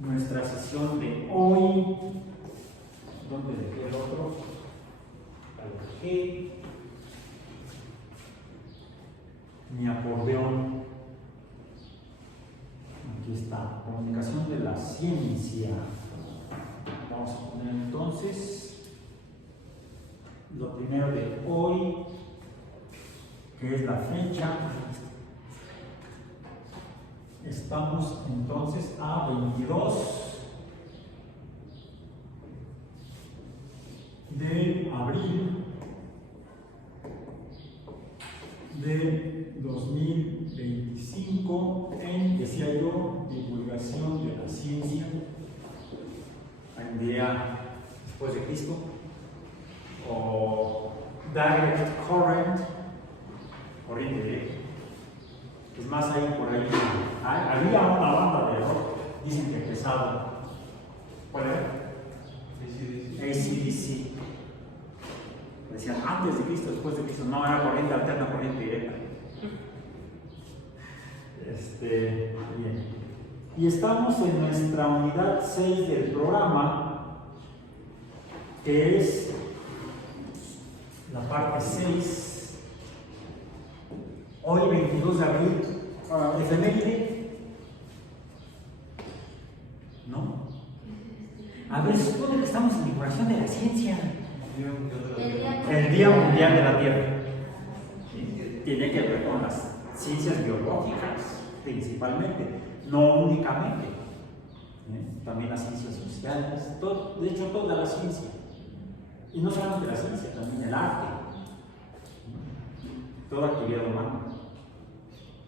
nuestra sesión de hoy. ¿Dónde dejé el otro? Aquí. Mi acordeón. Aquí está, comunicación de la ciencia. Vamos a poner entonces lo primero de hoy, que es la fecha. Estamos entonces a 22 de abril de 2025 en, decía yo, divulgación de la ciencia, en día después de Cristo, o direct current, corriente directa. Es más, hay por ahí, había una banda de rock, dicen que pesado. ¿Cuál era? AC/DC. Decían antes de Cristo, después de Cristo. No, era corriente alterna, corriente directa. Bien. Y estamos en nuestra unidad 6 del programa, que es la parte 6. Hoy, 22 de abril, efeméride. ¿No? A ver, supone que estamos en divulgación de la ciencia. El Día Mundial de la Tierra. ¿Sí? Tiene que ver con las ciencias biológicas, principalmente, no únicamente. También las ciencias sociales, todo, de hecho, toda la ciencia. Y no solamente la ciencia, también el arte. Toda actividad humana.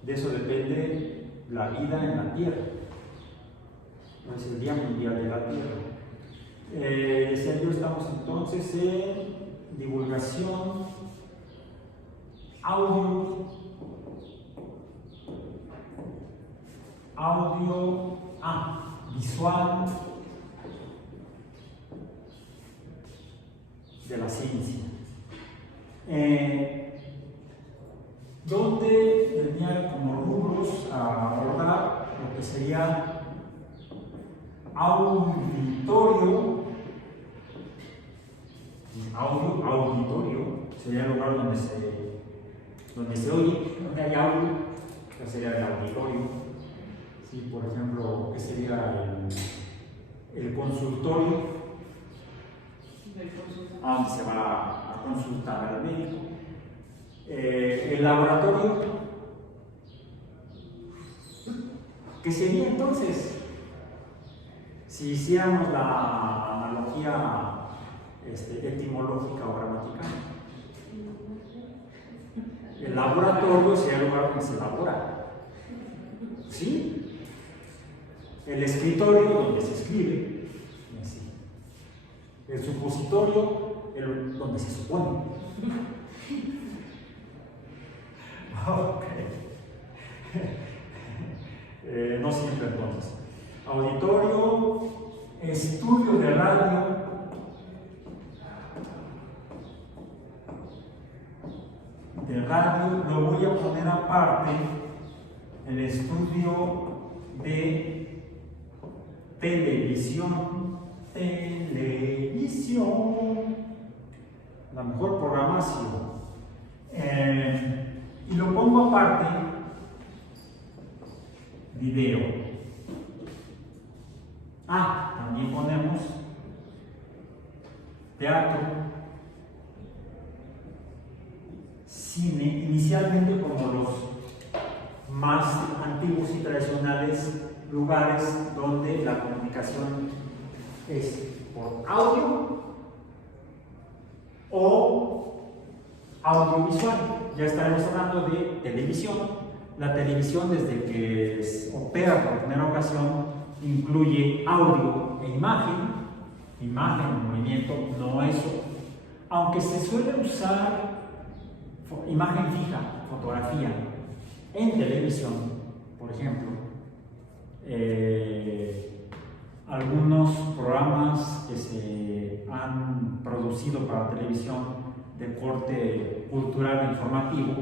De eso depende la vida en la Tierra. Es el Día Mundial de la Tierra. Decía yo, estamos entonces en divulgación, visual de la ciencia. Donde tenía como rubros a abordar lo que sería auditorio, sería el lugar donde se oye, donde hay audio, que sería el auditorio. Sí, por ejemplo, ¿qué sería el consultorio? Donde se va a consultar al médico. El laboratorio, ¿qué sería entonces? Si hiciéramos la analogía etimológica o gramatical, el laboratorio sería el lugar donde se elabora, ¿sí? El escritorio donde se escribe, ¿sí? El supositorio donde se supone. Ok. No siempre entonces. Auditorio, estudio de radio, lo voy a poner aparte, el estudio de televisión, la mejor programación. Y lo pongo aparte, video. También ponemos teatro, cine, inicialmente como los más antiguos y tradicionales lugares donde la comunicación es por audio o audiovisual. Ya estaremos hablando de televisión. La televisión, desde que opera por primera ocasión, incluye audio e imagen, movimiento, no eso. Aunque se suele usar imagen fija, fotografía, en televisión, por ejemplo, algunos programas que se han producido para televisión de corte cultural e informativo,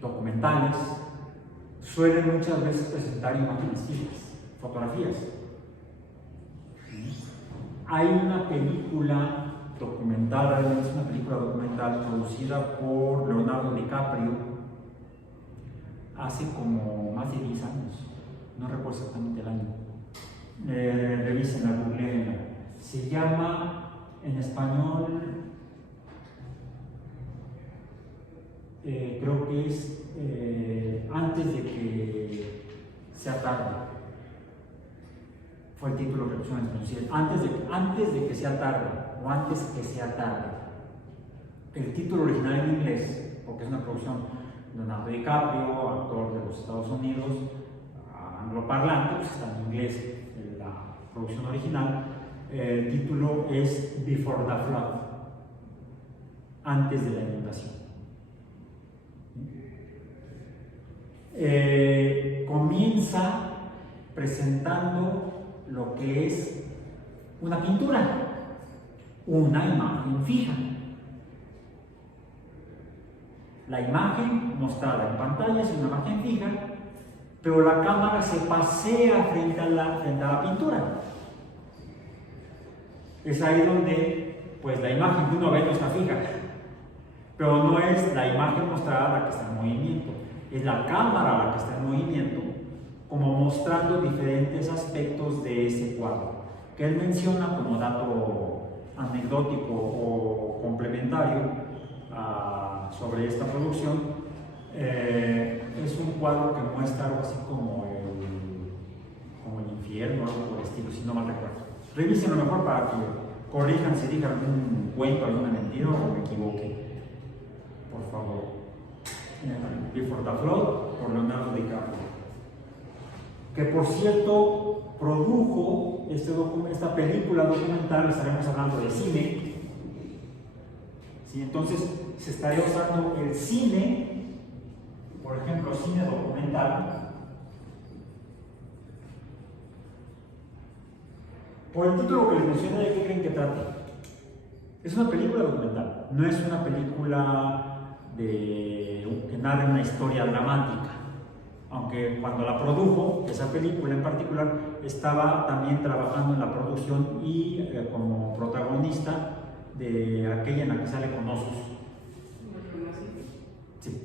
documentales, suelen muchas veces presentar imágenes fijas, fotografías. Hay una película documental, realmente es una película documental producida por Leonardo DiCaprio hace como más de 10 años, no recuerdo exactamente el año. Revísenla, googleenla. Se llama en español, creo que es Antes de que sea tarde. Fue el título que pusieron en español. Antes de que sea tarde, o Antes que sea tarde. El título original en inglés, porque es una producción de Leonardo DiCaprio, actor de los Estados Unidos, angloparlante, pues está en inglés la producción original. El título es Before the Flood, antes de la inundación. Comienza presentando lo que es una pintura, una imagen fija. La imagen mostrada en pantalla es una imagen fija, pero la cámara se pasea frente a la pintura. Es ahí donde, pues, la imagen que uno ve no está fija, pero no es la imagen mostrada la que está en movimiento, es la cámara la que está en movimiento, como mostrando diferentes aspectos de ese cuadro, que él menciona como dato anecdótico o complementario sobre esta producción. Es un cuadro que muestra algo así como el infierno, algo por el estilo, si no mal recuerdo. Revisen lo mejor para que corrijan si dije algún cuento, alguna mentira o me equivoqué, por favor. Before the Flood, por Leonardo DiCaprio, que por cierto produjo esta película documental. Estaremos hablando de cine, ¿sí? Entonces se estaría usando el cine, por ejemplo, cine documental. Por el título que les mencioné, ¿de qué creen que trata? Es una película documental, no es una película que narra una historia dramática, aunque cuando la produjo, esa película en particular, estaba también trabajando en la producción y como protagonista de aquella en la que sale con osos. Sí,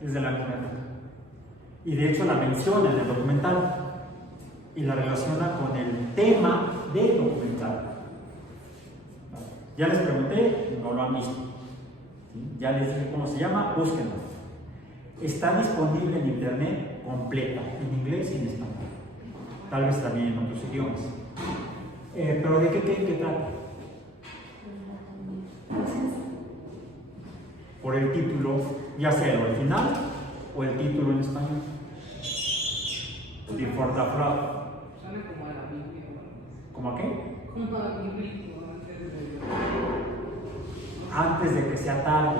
es de la misma época. Y de hecho la menciona en el documental y la relaciona con el tema del documental. Ya les pregunté, no lo han visto. ¿Sí? Ya les dije cómo se llama, búsquenlo. Está disponible en internet completa, en inglés y en español. Tal vez también en otros idiomas. Pero ¿de qué creen que trata? Por el título, ya sea el original o el título en español. Before the Flood. Suena como a la Biblia. ¿Cómo a qué? Como a la Biblia, Antes de que sea tarde.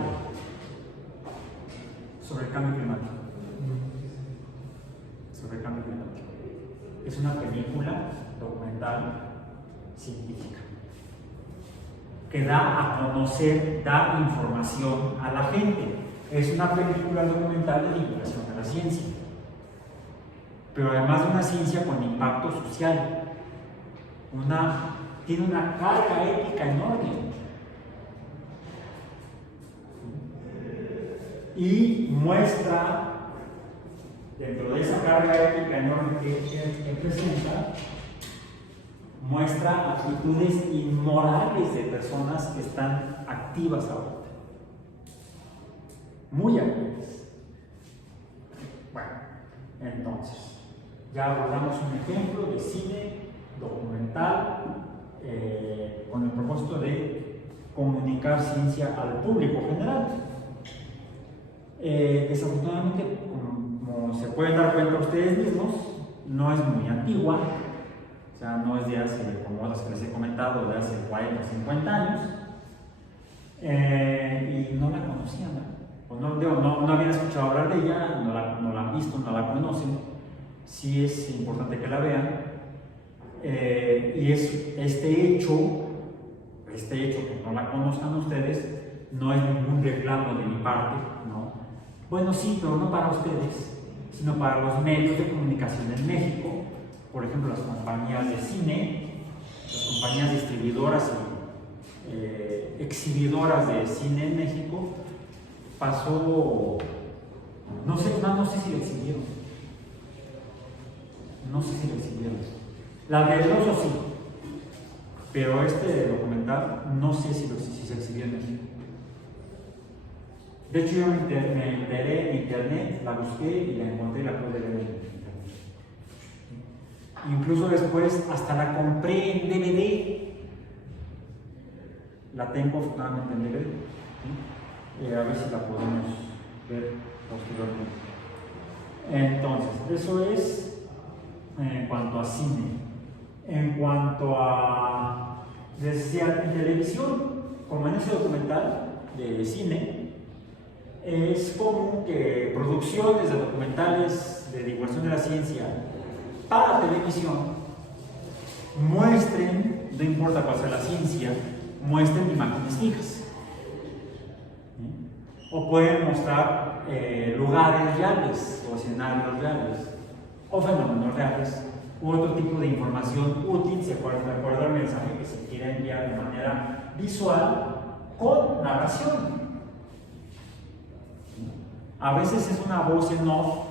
Sobre el cambio climático. Sobre el cambio climático. Es una película documental científica que da a conocer, da información a la gente. Es una película documental de divulgación de la ciencia, pero además de una ciencia con impacto social. Tiene una carga ética enorme. Y muestra, dentro de esa carga ética enorme que presenta, muestra actitudes inmorales de personas que están activas ahorita. Muy activas. Bueno, entonces, ya abordamos un ejemplo de cine documental con el propósito de comunicar ciencia al público general. Desafortunadamente, como se pueden dar cuenta ustedes mismos, no es muy antigua, o sea, no es de hace, como las que les he comentado, de hace 40 o 50 años, y no la conocían, no habían escuchado hablar de ella, no la han visto, no la conocen. Sí es importante que la vean, y este hecho que no la conozcan ustedes, no es ningún reclamo de mi parte, ¿no? Bueno, sí, pero no para ustedes, sino para los medios de comunicación en México, por ejemplo, las compañías de cine, las compañías distribuidoras y exhibidoras de cine en México, pasó, no sé si lo exhibieron. No sé si lo exhibieron. La del oso sí, pero este documental no sé si se exhibió en México. De hecho, yo me enteré en internet, la busqué y la encontré y la pude ver en internet. Incluso después hasta la compré en DVD. La tengo afortunadamente en DVD. ¿Sí? A ver si la podemos ver posteriormente. Entonces, eso es en cuanto a cine. En cuanto a, les decía, en televisión, como en ese documental de cine, es común que producciones de documentales de divulgación de la ciencia para televisión muestren, no importa cuál sea la ciencia, muestren imágenes fijas. ¿Sí? O pueden mostrar lugares reales o escenarios reales o fenómenos reales u otro tipo de información útil, de acuerdo al mensaje que se quiera enviar de manera visual con narración. A veces es una voz en off,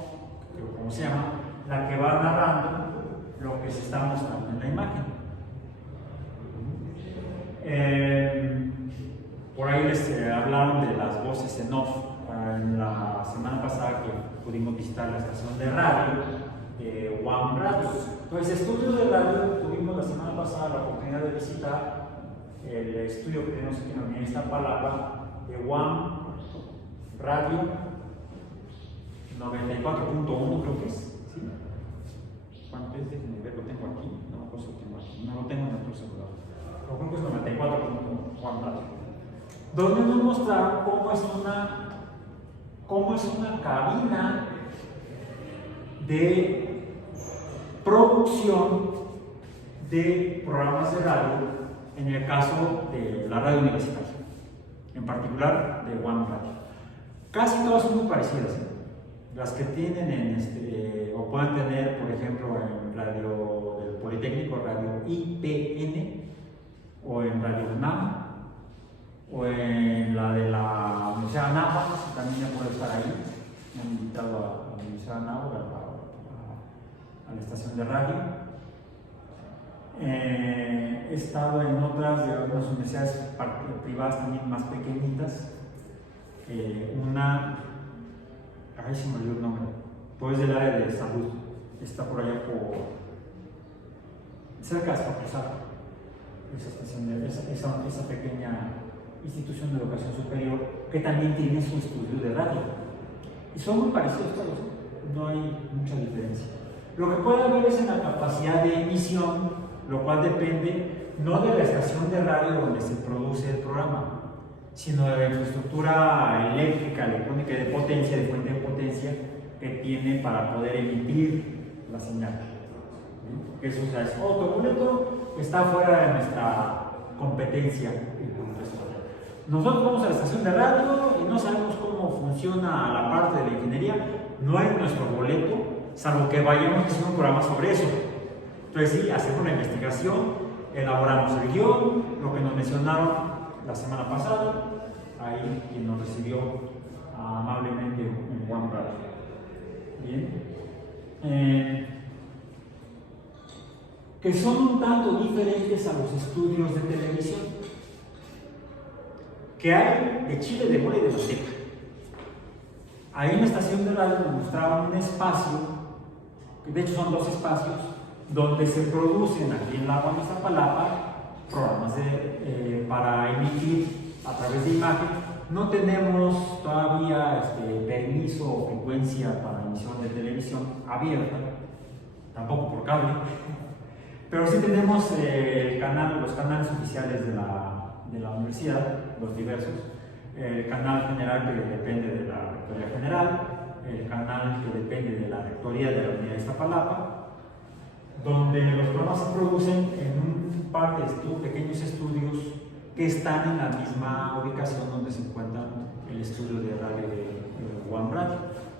¿cómo se llama?, la que va narrando lo que se está mostrando en la imagen. Por ahí les hablaron de las voces en off. En la semana pasada que pudimos visitar la estación de radio de UAM Radio. Entonces, estudios de radio, tuvimos la semana pasada la oportunidad de visitar el estudio que tenemos aquí en la Unidad Iztapalapa de UAM Radio 94.1, creo que es. ¿Sí? ¿Cuánto es? Déjenme ver, lo tengo aquí. No lo tengo en otro celular. Pero creo que es 94.1 Radio. Donde nos mostraron cómo es una cabina de producción de programas de radio, en el caso de la radio universitaria, en particular de UAM Radio. Casi todas son muy parecidas, ¿eh? Las que tienen o pueden tener, por ejemplo, en radio del Politécnico, radio IPN, o en radio UNAM, o en la de la Universidad de Anáhuac, también ya puede estar ahí. Me han invitado a la Universidad de Anáhuac, a la estación de radio. He estado en otras de otras universidades privadas también más pequeñitas. Una, ahí se me olvidó el nombre, pues del área de salud, está por allá cerca de Azcapotzalco, esa pequeña institución de educación superior que también tiene su estudio de radio. Y son muy parecidos todos, no hay mucha diferencia. Lo que puede haber es en la capacidad de emisión, lo cual depende no de la estación de radio donde se produce el programa, sino de la infraestructura eléctrica, electrónica y de potencia, de fuente de potencia que tiene para poder emitir la señal. ¿Sí? Eso ya es otro boleto que está fuera de nuestra competencia. Nosotros vamos a la estación de radio y no sabemos cómo funciona la parte de la ingeniería, no es nuestro boleto, salvo que vayamos a hacer un programa sobre eso. Entonces sí, hacemos la investigación, elaboramos el guión, lo que nos mencionaron la semana pasada, ahí quien nos recibió amablemente en Juan Radio. Bien. Que son un tanto diferentes a los estudios de televisión que hay de chile, de mole y de manteca. Ahí en la estación de radio nos mostraban un espacio, que de hecho son dos espacios, donde se producen aquí en la UAM Iztapalapa programas para emitir a través de imagen. No tenemos todavía permiso o frecuencia para emisión de televisión abierta, tampoco por cable, pero sí tenemos los canales oficiales de la universidad, los diversos, el canal general que depende de la Rectoría General, el canal que depende de la Rectoría de la Unidad de Iztapalapa, donde los programas se producen en un par de pequeños estudios que están en la misma ubicación donde se encuentra el estudio de radio de UAM Radio.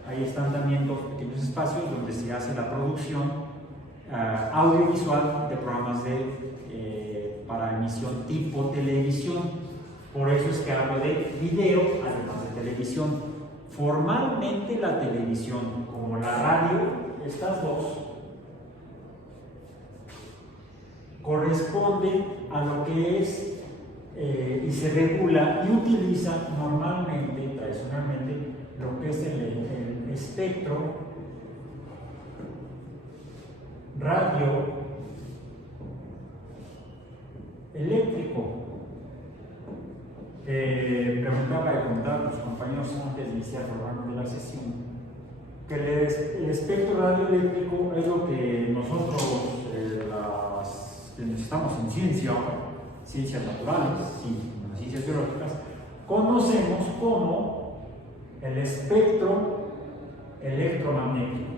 Ahí están también dos pequeños espacios donde se hace la producción audiovisual de programas de para emisión tipo televisión. Por eso es que hablo de video, además de televisión. Formalmente la televisión, como la radio, estas dos, corresponden a lo que es y se regula y utiliza normalmente, tradicionalmente, lo que es el espectro radio eléctrico. Preguntaba y comentaba a los compañeros antes de iniciar de la sesión que el espectro radioeléctrico es lo que nosotros, que necesitamos en ciencias naturales, ciencias biológicas, conocemos como el espectro electromagnético.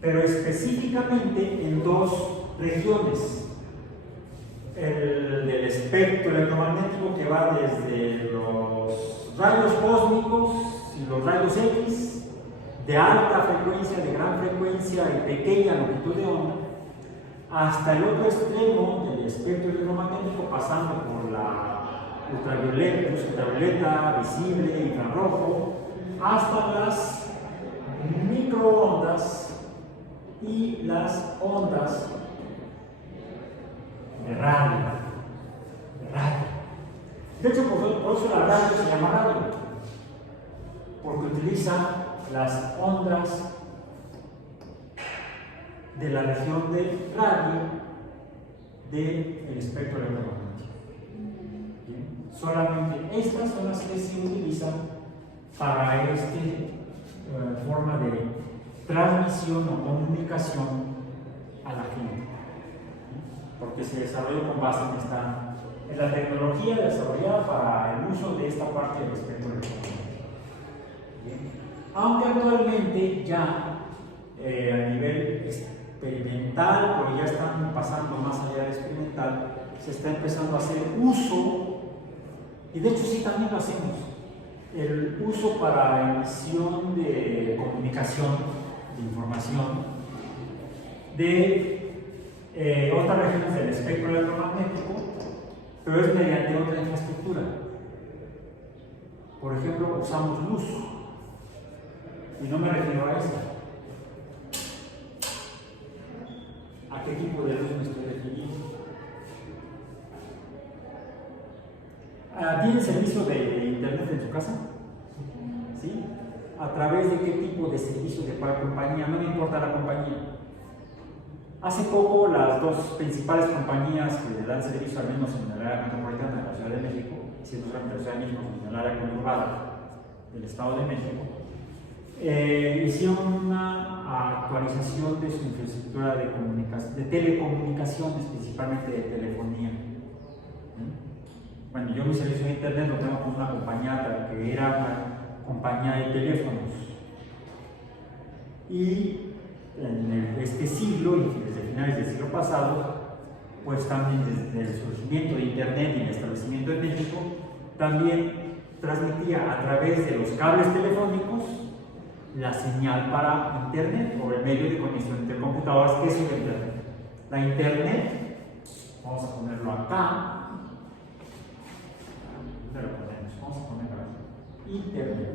Pero específicamente en dos regiones. El del espectro electromagnético que va desde los rayos cósmicos y los rayos X, de alta frecuencia, de gran frecuencia y pequeña longitud de onda, hasta el otro extremo del espectro electromagnético, pasando por la ultravioleta, visible, infrarrojo, hasta las microondas y las ondas de radio. De hecho, por eso la radio se llama radio, porque utiliza las ondas de la región de radio del espectro electromagnético. ¿Bien? Solamente estas son las que se utilizan para esta forma de transmisión o comunicación a la gente, porque se desarrolló con base en la tecnología desarrollada para el uso de esta parte del espectro electromagnético. Aunque actualmente ya a nivel experimental, pero ya están pasando más allá de experimental, se está empezando a hacer uso, y de hecho sí también lo hacemos, el uso para emisión de comunicación, de información, de otras regiones del espectro electromagnético, pero es mediante otra infraestructura. Por ejemplo, usamos luz, y no me refiero a esta. ¿A qué tipo de luz me estoy refiriendo? ¿Tiene servicio de internet en su casa? ¿Sí? ¿A través de qué tipo de servicio de cuál compañía? No me importa la compañía. Hace poco las dos principales compañías que le dan servicio, al menos en el área metropolitana de la Ciudad de México, siendo solamente la Ciudad de México, en el área conurbada del Estado de México, hicieron una actualización de su infraestructura de telecomunicaciones, principalmente de telefonía. Bueno, yo mi servicio de internet lo tengo con una compañía que era una compañía de teléfonos. Y en este siglo y desde finales del siglo pasado, pues también desde el surgimiento de internet y el establecimiento de México, también transmitía a través de los cables telefónicos la señal para internet o el medio de conexión entre computadoras, que es el internet. La internet, vamos a ponerlo acá. ¿Dónde lo ponemos? Vamos a ponerlo aquí. Internet.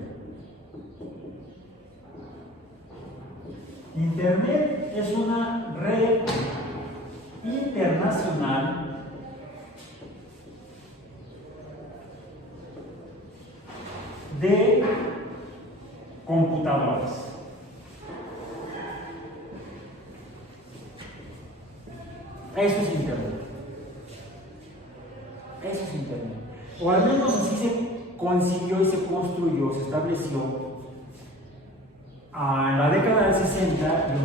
Internet es una red internacional de computadoras. Eso es Internet. Eso es Internet. O al menos así se consiguió y se construyó, se estableció en la década del 60 y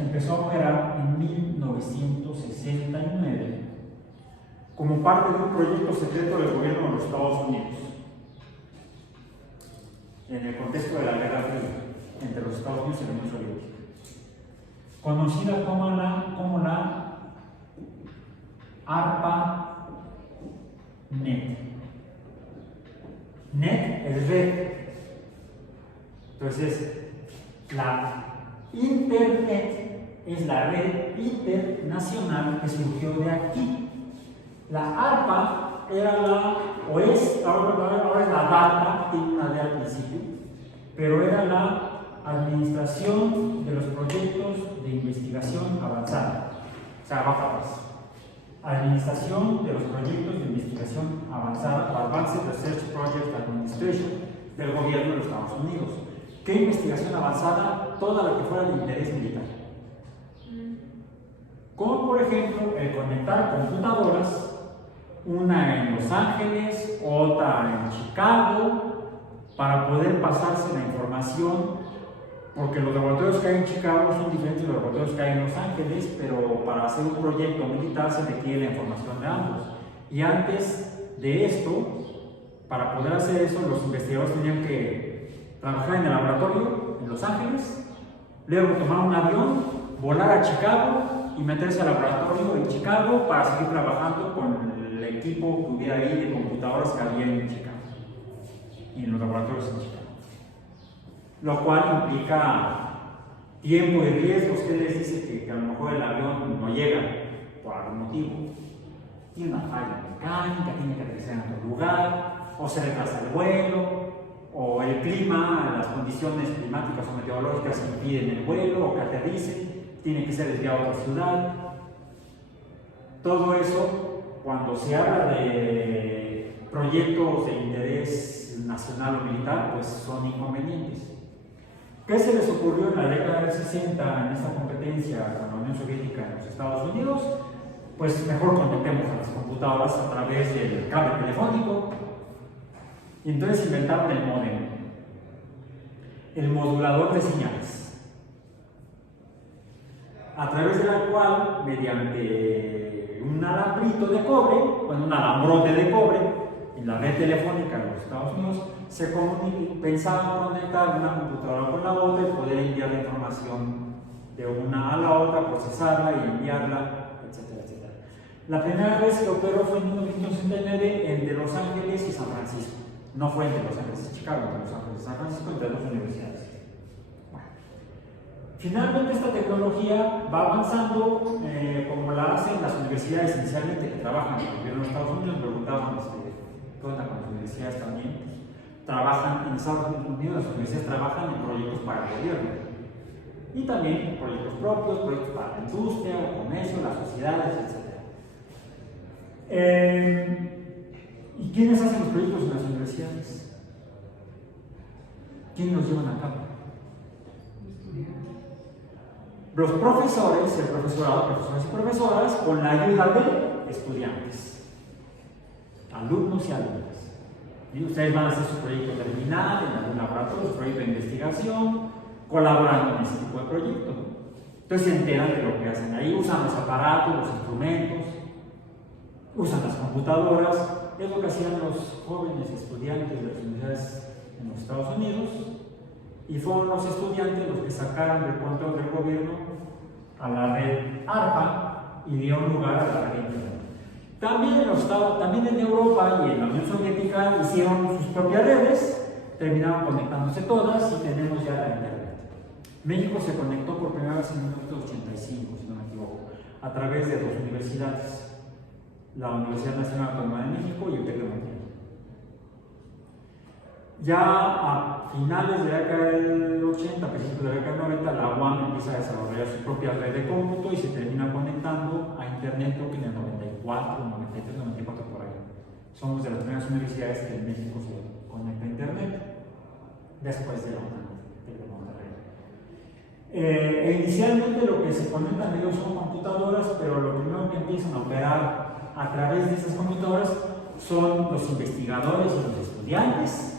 empezó a operar en 1969 como parte de un proyecto secreto del gobierno de los Estados Unidos, en el contexto de la Guerra Fría entre los Estados Unidos y la Unión Soviética, conocida como la ARPANET. NET es red. Entonces, la Internet es la red internacional que surgió de aquí. La ARPA era ahora es la DARPA, tiene una D al principio, pero era la Administración de los Proyectos de Investigación Avanzada, o sea, va para atrás. Administración de los Proyectos de Investigación Avanzada, Advanced Research Project Administration, del gobierno de los Estados Unidos. ¿Qué investigación avanzada? Toda la que fuera de interés militar. Como por ejemplo el conectar computadoras, una en Los Ángeles, otra en Chicago, para poder pasarse la información, porque los laboratorios que hay en Chicago son diferentes de los laboratorios que hay en Los Ángeles, pero para hacer un proyecto militar se requiere la información de ambos. Y antes de esto, para poder hacer eso, los investigadores tenían que trabajar en el laboratorio en Los Ángeles, luego tomar un avión, volar a Chicago y meterse al laboratorio en Chicago para seguir trabajando con el equipo que hubiera ahí de computadoras que había en Chicago y en los laboratorios en Chicago. Lo cual implica tiempo y riesgos. Que les dice que a lo mejor el avión no llega por algún motivo, tiene una falla mecánica, tiene que aterrizar en otro lugar, o se retrasa el vuelo, o el clima, las condiciones climáticas o meteorológicas impiden el vuelo o que aterrice, tiene que ser desviado a otra ciudad. Todo eso, cuando se habla de proyectos de interés nacional o militar, pues son inconvenientes. ¿Qué se les ocurrió en la década del 60 en esta competencia con la Unión Soviética en los Estados Unidos? Pues mejor conectemos a las computadoras a través del cable telefónico. Y entonces inventaron el módem, el modulador de señales, a través del cual, mediante un alambrito de cobre, bueno, un alambrote de cobre, en la red telefónica de los Estados Unidos, pensaban conectar una computadora con la otra y poder enviar la información de una a la otra, procesarla y enviarla, etcétera, etcétera. La primera vez que operó fue en 1969 entre Los Ángeles y San Francisco. No fue entre Los Ángeles y Chicago, entre Los Ángeles y San Francisco, entre dos universidades. Bueno. Finalmente esta tecnología va avanzando como la hacen las universidades esencialmente que trabajan en el gobierno de Estados Unidos. Me preguntaban ¿qué onda con las universidades también? Trabajan en Estados Unidos, las universidades trabajan en proyectos para el gobierno y también proyectos propios, proyectos para la industria, el comercio, las sociedades, etc. ¿Y quiénes hacen los proyectos en las universidades? ¿Quiénes los llevan a cabo? Los profesores, el profesorado, profesores y profesoras, con la ayuda de estudiantes, alumnos y alumnas. Y ustedes van a hacer su proyecto terminal en algún laboratorio, su proyecto de investigación, colaborando en ese tipo de proyecto. Entonces se enteran de lo que hacen ahí, usan los aparatos, los instrumentos, usan las computadoras. Es lo que hacían los jóvenes estudiantes de las universidades en los Estados Unidos, y fueron los estudiantes los que sacaron del control del gobierno a la red ARPA y dieron lugar a la red Internet. También en Europa y en la Unión Soviética hicieron sus propias redes, terminaron conectándose todas y tenemos ya la Internet. México se conectó por primera vez en 1985, si no me equivoco, a través de dos universidades, la Universidad Nacional Autónoma de México y el TEC de Monterrey. Ya a finales de la década del 80, principios de la década del 90, la UAM empieza a desarrollar su propia red de cómputo y se termina conectando a Internet, creo que en el 94, 93, 94 por ahí. Somos de las primeras universidades que en México se conecta a Internet, después de la UNAM, TEC de Monterrey. Inicialmente lo que se conectan ellos son computadoras, pero lo primero que empiezan a operar a través de esas computadoras son los investigadores y los estudiantes,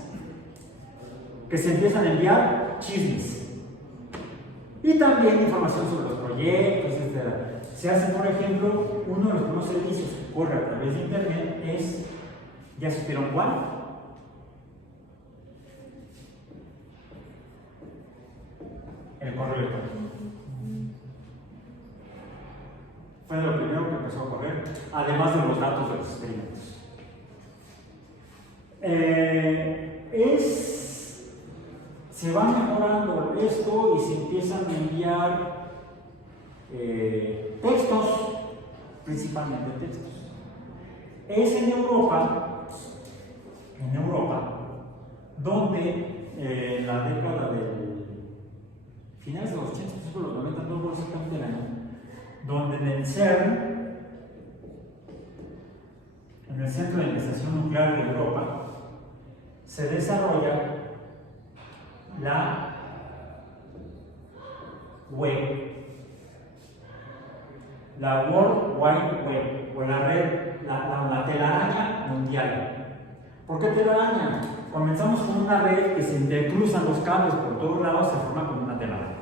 que se empiezan a enviar chismes y también información sobre los proyectos, etc. Se hace, por ejemplo, uno de los primeros servicios que corre a través de Internet es, ¿ya supieron cuál? El correo electrónico. Fue lo primero que empezó a correr, además de los datos de los experimentos. se va mejorando esto y se empiezan a enviar textos, principalmente textos. Es en Europa, donde en la década del finales de los 80, principios de los 90, no recuerdo exactamente el año, donde en el CERN, en el Centro de Investigación Nuclear de Europa, se desarrolla la web, la World Wide Web, o la red, la telaraña mundial. ¿Por qué telaraña? Comenzamos con una red que se intercruzan los cables por todos lados, se forma como una telaraña.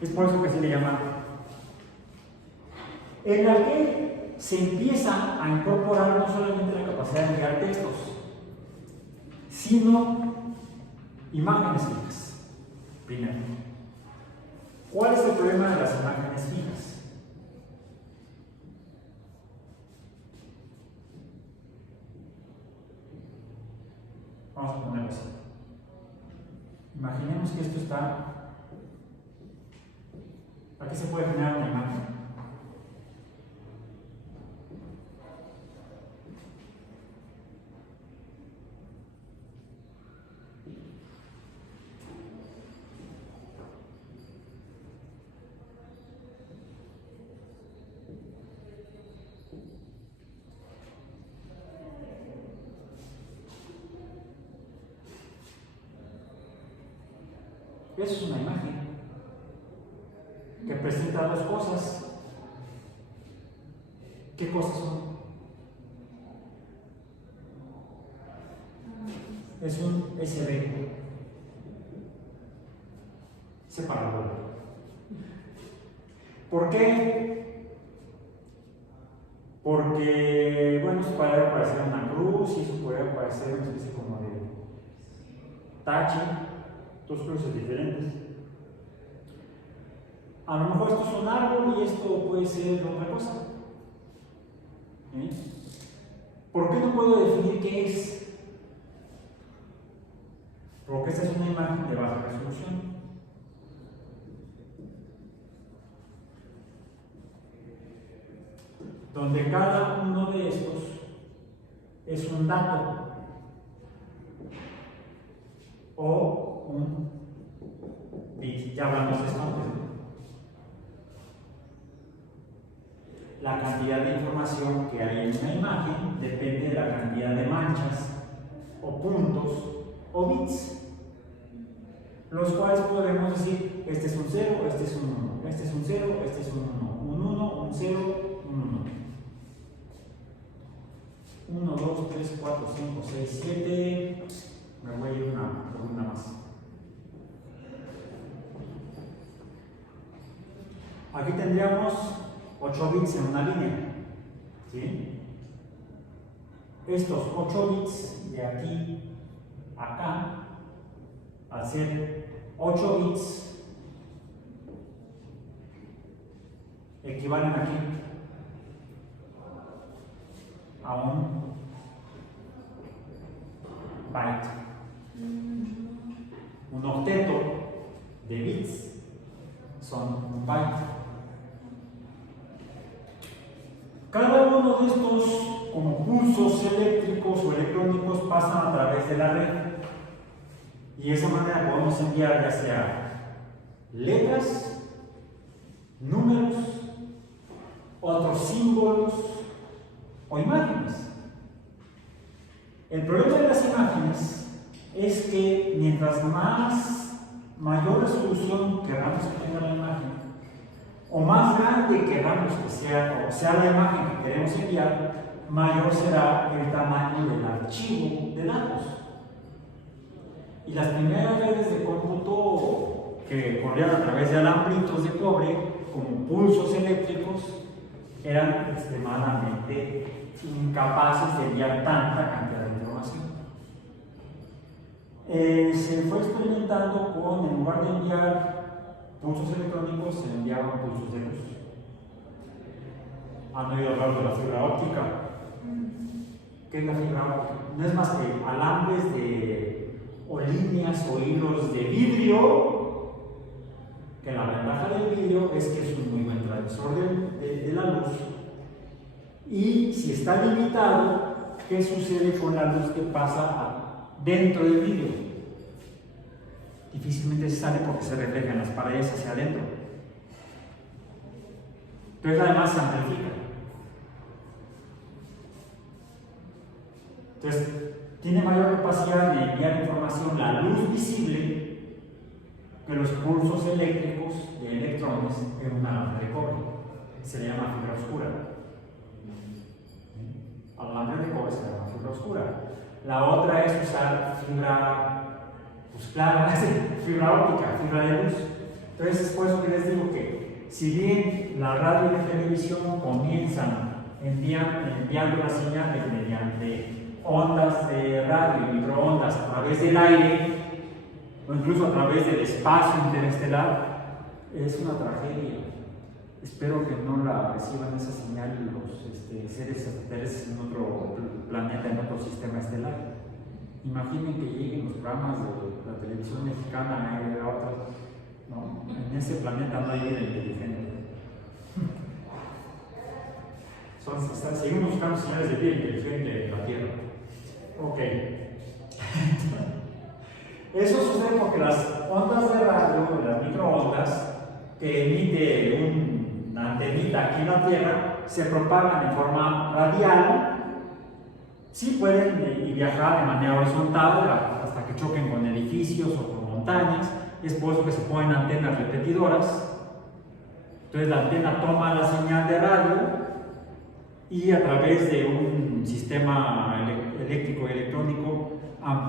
Es por eso que se le llama. En la que se empieza a incorporar no solamente la capacidad de enviar textos, sino imágenes fijas. Primero, ¿cuál es el problema de las imágenes fijas? Vamos a ponerlo así. Imaginemos que esto está. Aquí se puede generar una imagen. Eso es una imagen que presenta dos cosas. ¿Qué cosas son? Es un SD separador. ¿Por qué? Porque, bueno, eso puede parecer una cruz y eso puede parecer una especie como de tache. Dos cruces diferentes. A lo mejor esto es un árbol y esto puede ser otra cosa. ¿Por qué no puedo definir qué es? Porque esta es una imagen de baja resolución. Donde cada uno de estos es un dato o un bit. Ya hablamos de esto antes, ¿no? La cantidad de información que hay en una imagen depende de la cantidad de manchas o puntos o bits, los cuales podemos decir: este es un 0, este es un 1, este es un 0, este es un 1, un 1, un 0, un 1. 1, 2, 3, 4, 5, 6, 7. Me voy a ir una columna más. Aquí tendríamos 8 bits en una línea. ¿Sí? Estos 8 bits de aquí a acá, al ser 8 bits, equivalen aquí a un byte. Un octeto de bits son un byte. Cada uno de estos, como pulsos eléctricos o electrónicos, pasan a través de la red. Y de esa manera podemos enviar ya sea letras, números, otros símbolos o imágenes. El problema de las imágenes es que mientras mayor resolución queramos que tenga la imagen, o más grande queramos que sea, o sea la imagen que queremos enviar, mayor será el tamaño del archivo de datos. Y las primeras redes de cómputo que corrían a través de alambritos de cobre, como pulsos eléctricos, eran extremadamente incapaces de enviar tanta cantidad de información. Se fue experimentando con, en lugar de enviar pulsos electrónicos, se enviaban pulsos de luz. ¿Han oído hablar de la fibra óptica? ¿Qué es la fibra óptica? No es más que alambres de o líneas o hilos de vidrio, que la ventaja del vidrio es que es un muy buen transmisor de la luz. Y si está limitado, ¿qué sucede con la luz que pasa dentro del vidrio? Difícilmente se sale porque se refleja en las paredes hacia adentro. Entonces además se amplifica. Entonces tiene mayor capacidad de enviar información, la luz visible, que los pulsos eléctricos de electrones en una lámpara de cobre. Se le llama fibra oscura. A la lámpara de cobre se le llama fibra oscura. La otra es usar fibra, pues claro, fibra óptica, fibra de luz. Entonces es por eso que les digo que si bien la radio y la televisión comienzan enviando la señal mediante ondas de radio y microondas a través del aire o incluso a través del espacio interestelar, es una tragedia. Espero que no la reciban esa señal los seres extraterrestres en otro planeta, en otro sistema estelar. Imaginen que lleguen los programas de la televisión mexicana y de otras. No, en ese planeta no hay vida inteligente. Seguimos buscando señales de vida inteligente en la Tierra. Ok. Eso sucede porque las ondas de radio, las microondas, que emite una antenita aquí en la Tierra, se propagan en forma radial. Sí pueden viajar de manera horizontal hasta que choquen con edificios o con montañas. Es por eso que se ponen antenas repetidoras. Entonces la antena toma la señal de radio y a través de un sistema eléctrico y electrónico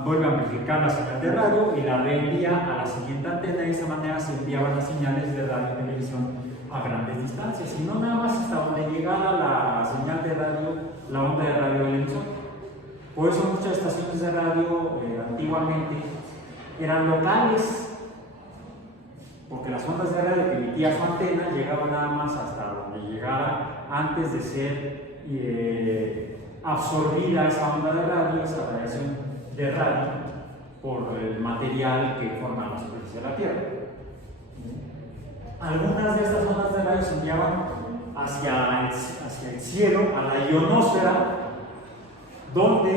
vuelve a amplificar la señal de radio y la reenvía a la siguiente antena. Y de esa manera se enviaban las señales de radio y televisión a grandes distancias, y no nada más hasta donde llegara la señal de radio, la onda de radio del emisor. Por eso muchas estaciones de radio antiguamente eran locales, porque las ondas de radio que emitía su antena llegaban nada más hasta donde llegara antes de ser absorbida esa onda de radio, esa radiación de radio, por el material que forma la superficie de la Tierra. Algunas de estas ondas de radio se enviaban hacia el cielo, a la ionosfera, donde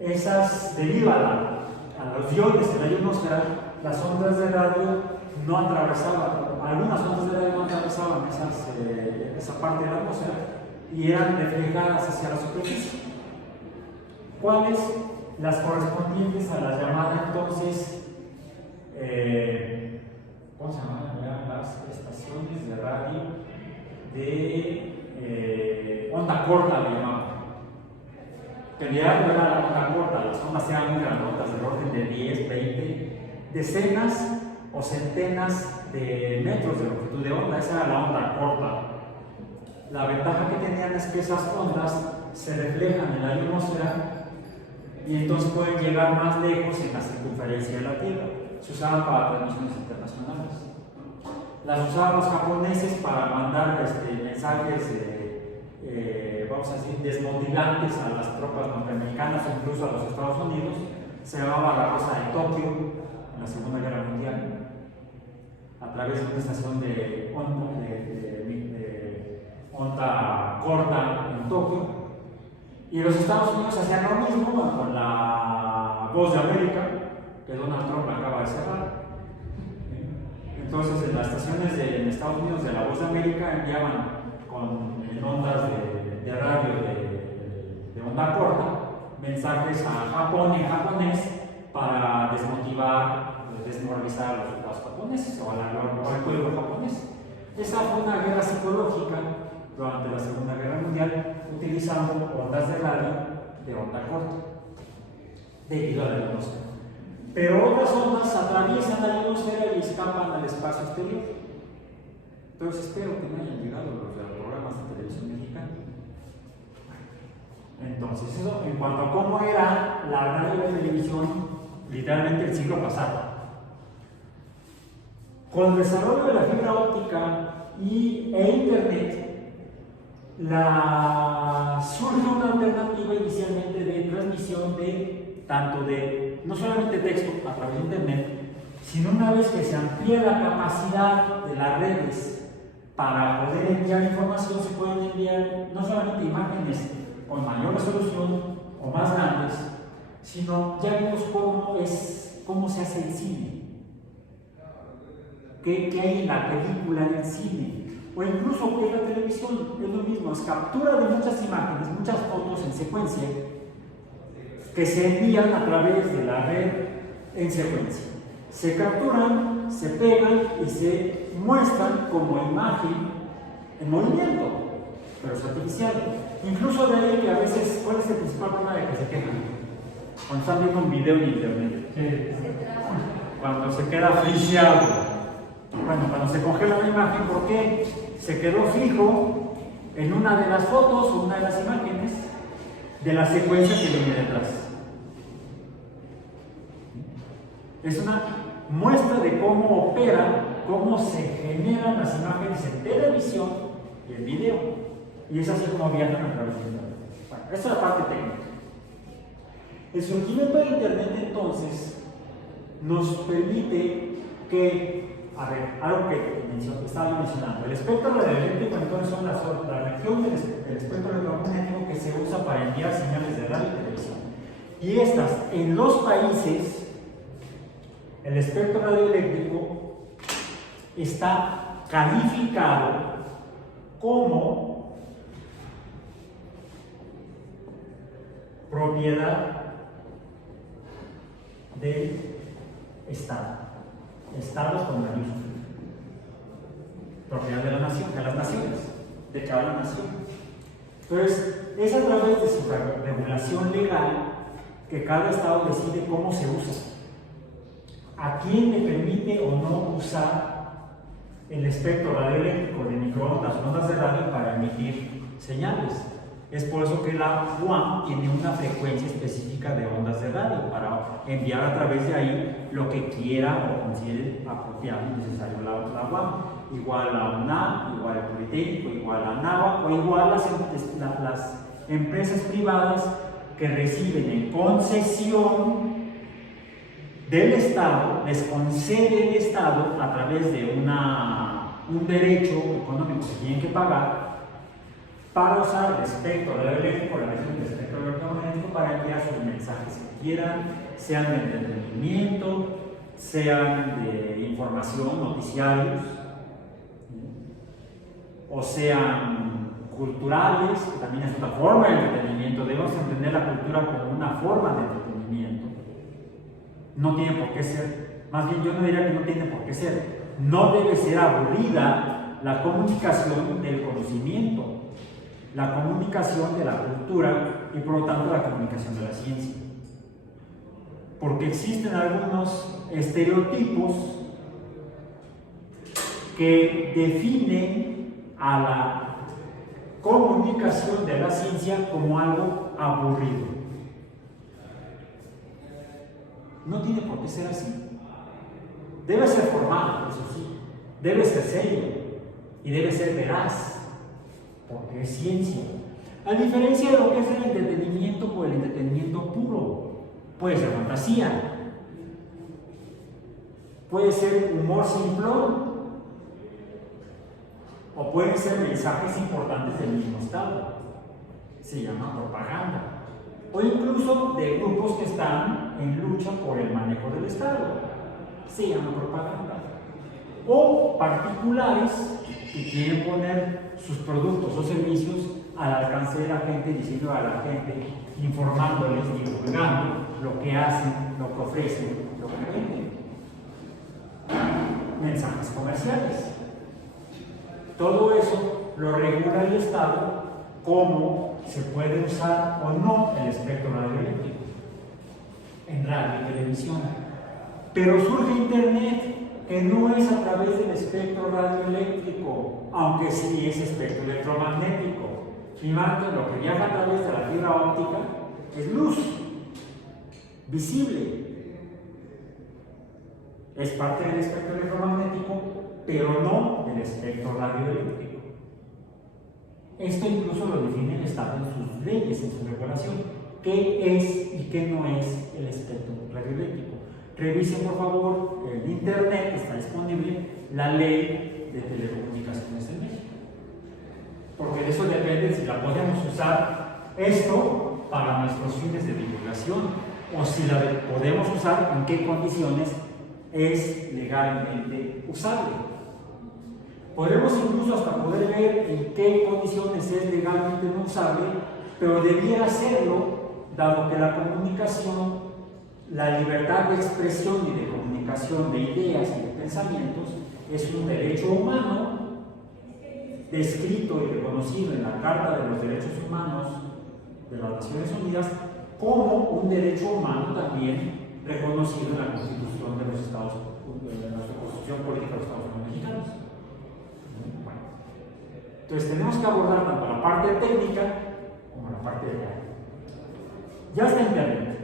esas, debido a los iones de la ionosfera, las ondas de radio no atravesaban, algunas ondas de radio no atravesaban esa parte de la atmósfera y eran reflejadas hacia la superficie. ¿Cuáles? Las correspondientes a la llamada entonces, ¿cómo se llaman? Las estaciones de radio de onda corta, le llamaban. Que en realidad no era la onda corta, las ondas eran muy grandotas, del orden de 10, 20, decenas o centenas de metros de longitud de onda. Esa era la onda corta. La ventaja que tenían es que esas ondas se reflejan en la ionosfera y entonces pueden llegar más lejos en la circunferencia de la Tierra. Se usaban para transmisiones internacionales. Las usaban los japoneses para mandar mensajes, vamos a decir, desmotivantes a las tropas norteamericanas o incluso a los Estados Unidos. Se llamaba la Rosa de Tokio en la Segunda Guerra Mundial, a través de una estación de onda corta en Tokio. Y los Estados Unidos hacían lo mismo con la Voz de América, que Donald Trump acaba de cerrar. Entonces, en las estaciones en Estados Unidos de la Voz de América enviaban en ondas de radio de onda corta mensajes a Japón en japonés para desmoralizar a los soldados japoneses o al pueblo japonés. Esa fue una guerra psicológica durante la Segunda Guerra Mundial, utilizando ondas de radio de onda corta debido a la ionosfera. Pero otras ondas atraviesan la ionosfera y escapan al espacio exterior. Entonces espero que no hayan llegado los programas de televisión mexicana. Entonces, eso en cuanto a cómo era la radio y la televisión literalmente el siglo pasado. Con el desarrollo de la fibra óptica e internet, surge una alternativa inicialmente de transmisión tanto de no solamente texto a través de internet, sino una vez que se amplía la capacidad de las redes para poder enviar información, se pueden enviar no solamente imágenes con mayor resolución o más grandes, sino ya vimos cómo se hace el cine, qué hay en la película, en el cine, o incluso que la televisión es lo mismo, es captura de muchas imágenes, muchas fotos en secuencia que se envían a través de la red en secuencia. Se capturan, se pegan y se muestran como imagen en movimiento, pero es artificial. Incluso de ahí que a veces, ¿cuál es el principal problema de que se quejan? Cuando están viendo un video en internet, cuando se queda friseado, bueno, cuando se congela la imagen, ¿por qué? Se quedó fijo en una de las fotos o una de las imágenes de la secuencia que viene detrás. Es una muestra de cómo opera, cómo se generan las imágenes en televisión y en video. Y es así como viajan a través de internet. Bueno, esa es la parte técnica. El surgimiento de internet entonces nos permite que, a ver, algo que estaba mencionando, el espectro radioeléctrico entonces son la región del espectro electromagnético que se usa para enviar señales de radio y televisión. Y estas, en los países, el espectro radioeléctrico está calificado como propiedad del Estado. Estados con mayúsculas. Propiedad de la nación, de las naciones, de cada nación. Entonces, es a través de su regulación legal que cada Estado decide cómo se usa. ¿A quién le permite o no usar el espectro radioeléctrico de microondas o ondas de radio para emitir señales? Es por eso que la UAM tiene una frecuencia específica de ondas de radio para enviar a través de ahí lo que quiera o considere apropiado y necesario la UAM. Igual la UNAM, igual el Politécnico, igual la NAVA o igual las empresas privadas que reciben en concesión del Estado, les concede el Estado a través de un derecho económico que tienen que pagar para usar el espectro radioeléctrico, la región del espectro electromagnético para enviar sus mensajes que quieran, sean de entretenimiento, sean de información, noticiarios, o sean culturales, que también es una forma de entretenimiento. Debemos entender la cultura como una forma de entretenimiento. No tiene por qué ser, más bien yo no diría que no tiene por qué ser, no debe ser aburrida la comunicación del conocimiento, la comunicación de la cultura y por lo tanto la comunicación de la ciencia. Porque existen algunos estereotipos que definen a la comunicación de la ciencia como algo aburrido. No tiene por qué ser así. Debe ser formal, eso sí. Debe ser serio y debe ser veraz, porque es ciencia. A diferencia de lo que es el entretenimiento por el entretenimiento puro, puede ser fantasía, puede ser humor simplón, o pueden ser mensajes importantes del mismo Estado. Se llama propaganda. O incluso de grupos que están en lucha por el manejo del Estado. Se llama propaganda. O particulares que quieren poner sus productos o servicios al alcance de la gente, diciendo a la gente, informándoles, divulgando lo que hacen, lo que ofrecen, lo que venden. Mensajes comerciales. Todo eso lo regula el Estado, cómo se puede usar o no el espectro radioeléctrico en radio y televisión. Pero surge Internet, que no es a través del espectro radioeléctrico, aunque sí es espectro electromagnético. Fíjate, lo que viaja a través de la fibra óptica es luz visible. Es parte del espectro electromagnético, pero no del espectro radioeléctrico. Esto incluso lo define el Estado en sus leyes, en su regulación. qué es y qué no es el espectro radioeléctrico. Revisen por favor en internet, está disponible la ley de telecomunicaciones en México, porque de eso depende si la podemos usar esto para nuestros fines de divulgación o si la podemos usar, en qué condiciones es legalmente usable. Podremos incluso hasta poder ver en qué condiciones es legalmente no usable, pero debiera serlo, dado que la comunicación, la libertad de expresión y de comunicación de ideas y de pensamientos es un derecho humano descrito y reconocido en la Carta de los Derechos Humanos de las Naciones Unidas como un derecho humano también reconocido en la Constitución de los Estados Unidos, en nuestra Constitución Política de los Estados Unidos Mexicanos. Bueno, entonces tenemos que abordar tanto la parte técnica como la parte real. Ya está Internet,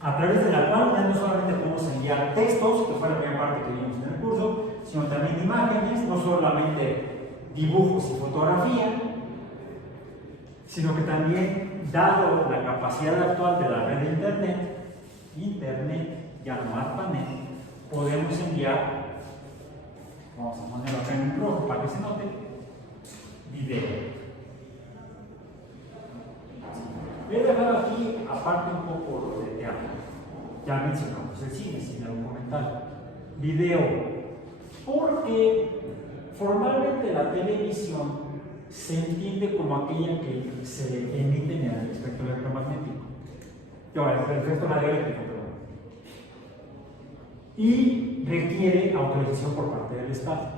a través de la cual ya no solamente podemos enviar textos, que fue la primera parte que vimos en el curso, sino también imágenes, no solamente dibujos y fotografía, sino que también, dado la capacidad actual de la red de Internet, ya no ARPANET, podemos enviar, vamos a ponerlo acá en rojo para que se note, video. He dejado aquí, aparte un poco lo de teatro, ya mencionamos el cine documental, video, porque formalmente la televisión se entiende como aquella que se emite en el espectro electromagnético, el espectro radioeléctrico, perdón, y requiere autorización por parte del Estado.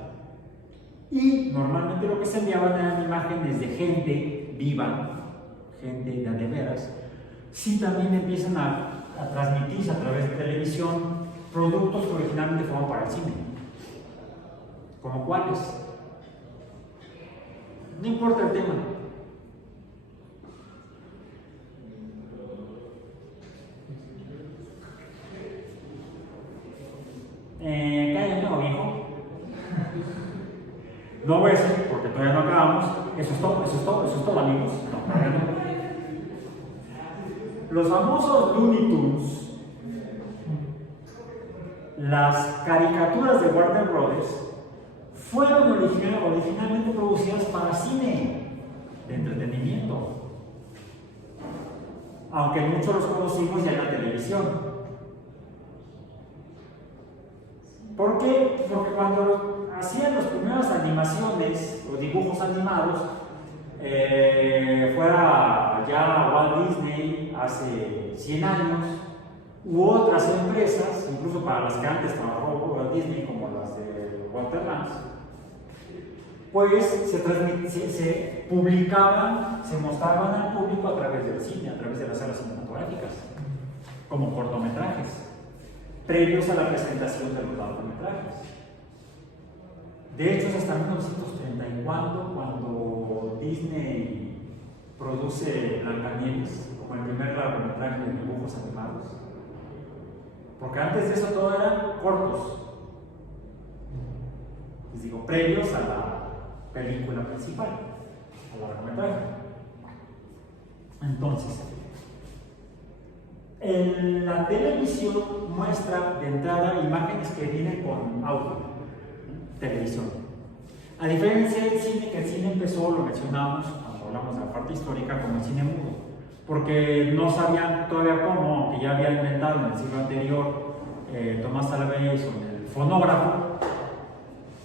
Y normalmente lo que se enviaban eran imágenes de gente viva, gente de veras. Sí, también empiezan a transmitirse a través de televisión productos que originalmente fueron para el cine. ¿Como cuáles? No importa el tema. Cállate, no, viejo. No voy a decir porque todavía no acabamos. Eso es todo, amigos. No, todavía no. Los famosos Looney Tunes, las caricaturas de Warner Brothers, fueron originalmente producidas para cine de entretenimiento, aunque muchos los conocimos ya en la televisión. ¿Por qué? Porque cuando hacían las primeras animaciones o dibujos animados, fuera ya Walt Disney hace 100 años, u otras empresas, incluso para las que antes trabajó Walt Disney, como las de Walter Lantz, pues se publicaban, se mostraban al público a través del cine, a través de las salas cinematográficas, como cortometrajes, previos a la presentación de los largometrajes. De hecho, es hasta 1934 cuando Disney produce Blancanieves como el primer largometraje de dibujos animados. Porque antes de eso todo eran cortos. Les digo, previos a la película principal, al largometraje. Entonces, en la televisión muestra de entrada imágenes que vienen con audio. Televisión. A diferencia del cine, que el cine empezó, lo mencionamos cuando hablamos de la parte histórica, como el cine mudo, porque no sabían todavía cómo, aunque ya había inventado en el siglo anterior Tomás Salvez o en el fonógrafo.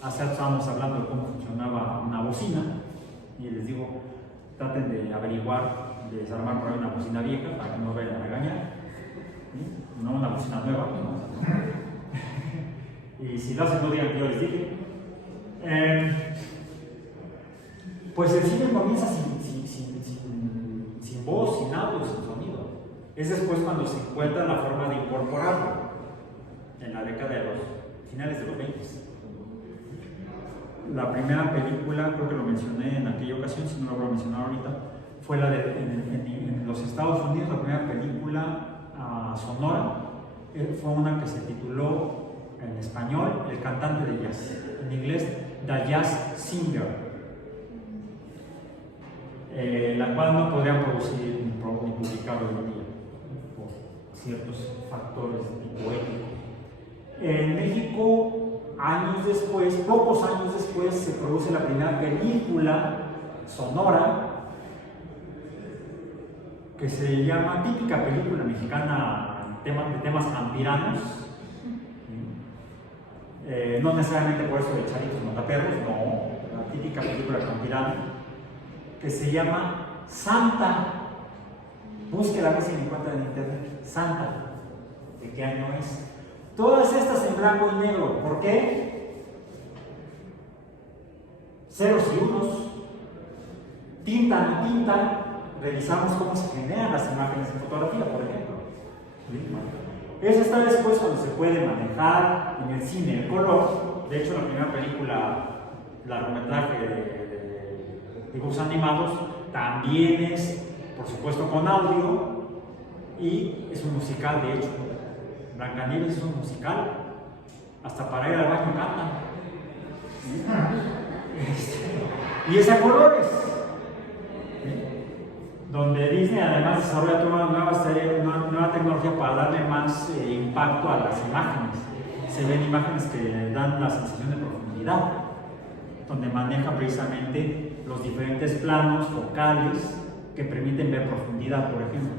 Hace estábamos hablando de cómo funcionaba una bocina, y les digo, traten de averiguar, de desarmar por ahí una bocina vieja para que no vayan a regañar, ¿sí? No una bocina nueva, ¿no? Y si lo hacen, no digan que yo les dije. Pues el cine comienza sin voz, sin audio, sin sonido. Es después cuando se encuentra la forma de incorporarlo, en la década de los finales de los 20. La primera película, creo que lo mencioné en aquella ocasión, si no lo voy a mencionar ahorita, fue la de en los Estados Unidos, la primera película sonora, fue una que se tituló en español El cantante de jazz, en inglés The Jazz Singer. la cual no podrían producir ni publicar hoy en día por ciertos factores de tipo ético. En México, años después, pocos años después, se produce la primera película sonora que se llama, típica película mexicana de temas campiranos. No necesariamente por eso de Charitos Montaperros, no, la típica película campirana que se llama Santa. Búsquela a ver si me encuentran en internet. Santa. ¿De qué año es? Todas estas en blanco y negro. ¿Por qué? Ceros y unos. Tinta, no tinta. Revisamos cómo se generan las imágenes en fotografía, por ejemplo. Eso está después cuando se puede manejar en el cine el color. De hecho, la primera película, largometraje de dibujos animados, también es, por supuesto, con audio y es un musical, de hecho. Blancanieves es un musical. Hasta para ir al baño cantan. Y es a colores. Donde Disney además desarrolla toda una nueva tecnología para darle más impacto a las imágenes. Se ven imágenes que dan la sensación de profundidad, donde maneja precisamente los diferentes planos focales que permiten ver profundidad, por ejemplo.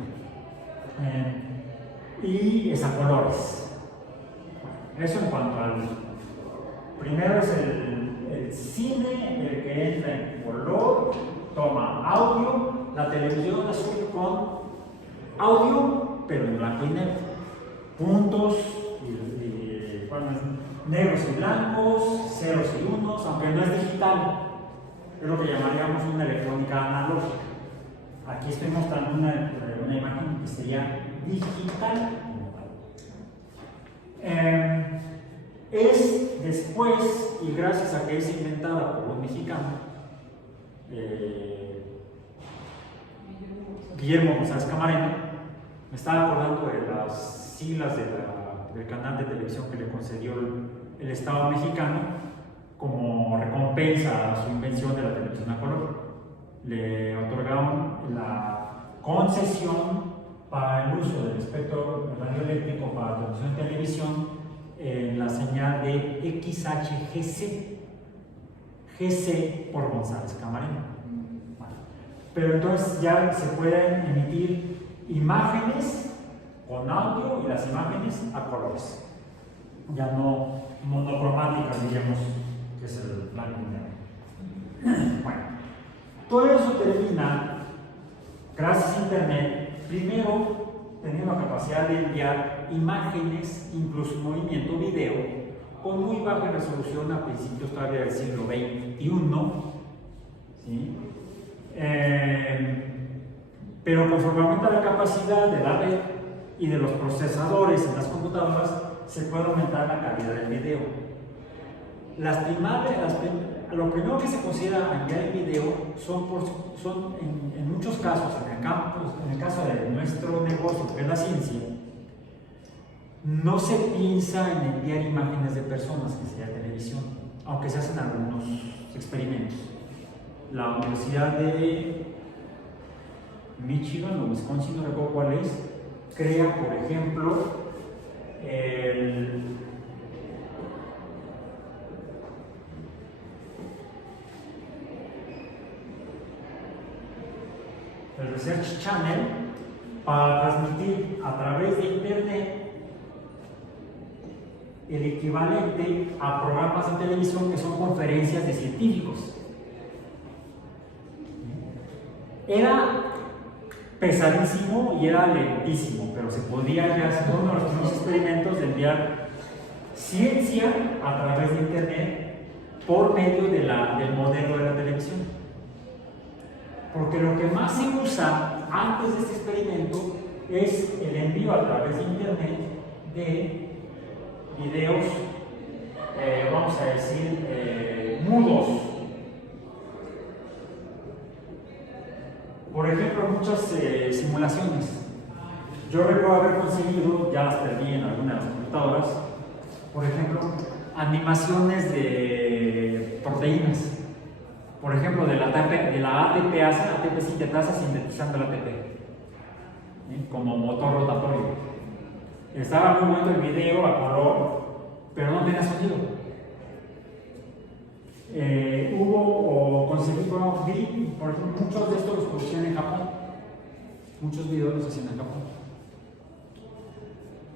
Y es a colores. Eso en cuanto al... Primero es el cine, el que entra en color, toma audio. La televisión es con audio, pero en blanco y negro. Puntos, negros y blancos, ceros y unos, aunque no es digital. Es lo que llamaríamos una electrónica analógica. Aquí estoy mostrando una imagen que sería digital. Es después, y gracias a que es inventada por un mexicano, Guillermo González Camarena, me estaba acordando de las siglas del canal de televisión que le concedió el Estado mexicano como recompensa a su invención de la televisión a color. Le otorgaron la concesión para el uso del espectro radioeléctrico para transmisión de televisión en la señal de XHGC, GC por González Camarena. Pero entonces ya se pueden emitir imágenes con audio y las imágenes a colores, ya no monocromáticas, diríamos, que es el blanco y negro. Bueno, todo eso termina gracias a internet, primero teniendo la capacidad de enviar imágenes, incluso movimiento video, con muy baja resolución a principios todavía del siglo XXI, ¿sí? Pero conforme aumenta la capacidad de la red y de los procesadores en las computadoras, se puede aumentar la calidad del video. Lo primero que se considera enviar el video son en muchos casos, en el caso de nuestro negocio, que es la ciencia, no se piensa en enviar imágenes de personas, que sería televisión, aunque se hacen algunos experimentos. La Universidad de Michigan o Wisconsin, no recuerdo cuál es, crea, por ejemplo, el Research Channel para transmitir a través de internet el equivalente a programas de televisión que son conferencias de científicos. Era pesadísimo y era lentísimo, pero se podía ya hacer uno de los primeros experimentos de enviar ciencia a través de internet por medio del modelo de la televisión. Porque lo que más se usa antes de este experimento es el envío a través de internet de videos, vamos a decir, mudos. Por ejemplo, muchas simulaciones. Yo recuerdo haber conseguido, ya las perdí en alguna de las computadoras, por ejemplo, animaciones de proteínas. Por ejemplo, de la ATP sintetasa sintetizando la ATP, como motor rotatorio. Estaba muy bonito el video a color, pero no tenía sonido. Vi, por ejemplo, muchos de estos los producían en Japón. Muchos videos los hacían en Japón.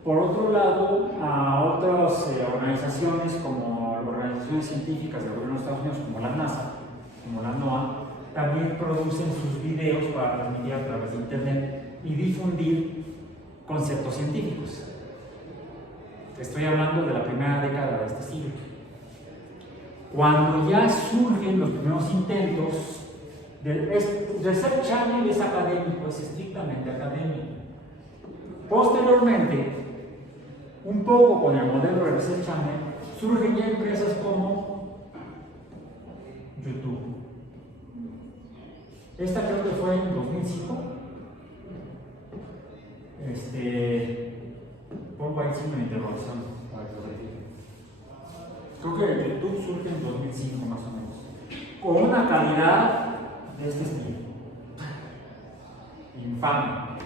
Por otro lado, a otras organizaciones como organizaciones científicas del gobierno de Estados Unidos, como la NASA, como la NOAA, también producen sus videos para transmitir a través de Internet y difundir conceptos científicos. Estoy hablando de la primera década de este siglo. Cuando ya surgen los primeros intentos, Research Channel es académico, es estrictamente académico. Posteriormente, un poco con el modelo de Research Channel, surgen ya empresas como YouTube. Esta creo que fue en 2005. Pongo ahí signo de interrogación para que lo verifique. Creo que YouTube surge en 2005 más o menos, con una calidad de este estilo, infame.